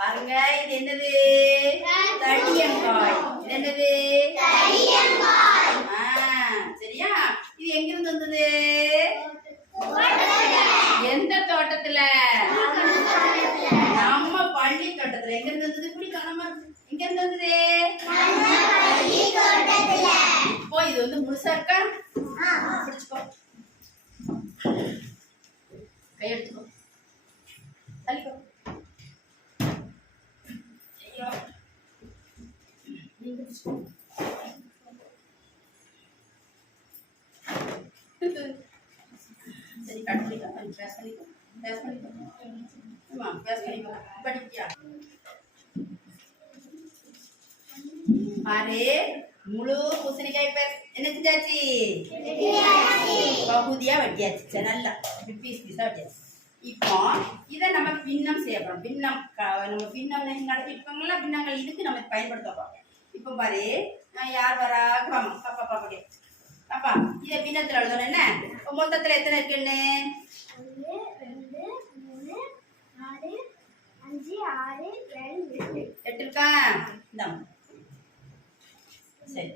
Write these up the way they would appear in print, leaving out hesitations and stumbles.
பாருங்க இது என்னது? தடியங்காய். இது என்னது? சரியா? இது எங்கிருந்து வந்தது? எந்த தோட்டத்துல? நம்ம பள்ளி தோட்டத்துல. எங்க இருந்து வந்தது? இப்படி காணாம எங்க இருந்து வந்தது? இப்போ இது வந்து முழுசா இருக்கா? பிடிச்சுக்கோ, கையெடுத்துக்கோ, தள்ளிக்கோ. சரி, கட் பண்ணிக்கோ, கொஞ்சம் பேஸ் பண்ணிக்கோ, பேஸ் பண்ணிக்கோ. ஆமா, பேஸ் பண்ணிக்கோ. படிக்கியா? பாரு, முழு பூசணிக்காய் பேர் என்ன செஞ்சாச்சு? பகுதியா வெட்டியாச்சு. நல்லா பீஸ் பீஸா வெட்டியாச்சு. இப்போ இதை நம்ம பின்னம் செய்ய போறோம். பின்னம் நம்ம பின்னம் நடத்திருக்கோங்களா, பின்னங்கள் இதுக்கு நம்ம பயன்படுத்த போறோம். இப்போ பாரு, யார் வரா? பாமா பாப்பா பாப்பா கே பாப்பா, இதை பின்னத்துல எழுதணும். என்ன இப்போ மொத்தத்துல எத்தனை இருக்குன்னு? 8 இருக்கா? இந்த சரி,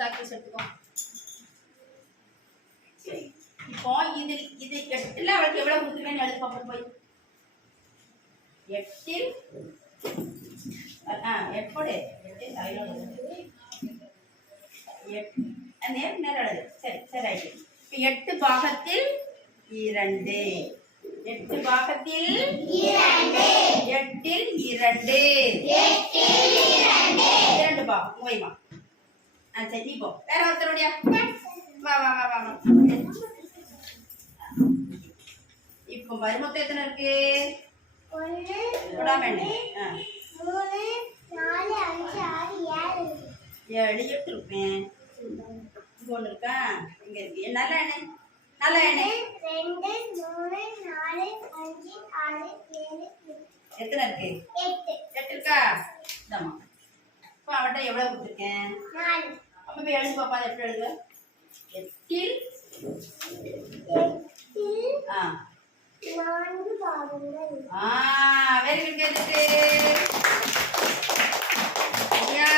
சாக்லேட் எடுத்துக்கோ. இப்போ இது 8ல அவளுக்கு எவ்வளவு கொடுத்துருக்கேன்னு எழுதி பார்ப்போம். போய் 8ல் 8 போடு. 8 சைலோட நேரம் எழுது. சரி சரி ஆயிடுச்சு. இப்போ 8 பாகத்தில் 2. 8 பாகத்தில் 8ல் 2. 2 பாகம். ஓய்மா. சரி, நீ போ. வேற ஒருத்தருடைய வா வா வா வா. இப்போ மொத்தம் எத்தனை இருக்கு? 7 இருப்பேன். ஒன்று இருக்கா? இங்க இருக்கு. நல்ல எண்ணெய், நல்ல எண்ணெய். 2 3 4 5 6 7 எத்தனை இருக்கு? 8 இருக்கா? இதாம்மா. இப்போ அவட்ட எவ்வளவு கொடுத்துருக்கேன்? 4. அப்போ போய் எழுதி பாப்பா. எப்படி எழுதுவ? 8ல் 4 பாகங்கள். Very good. சரியா?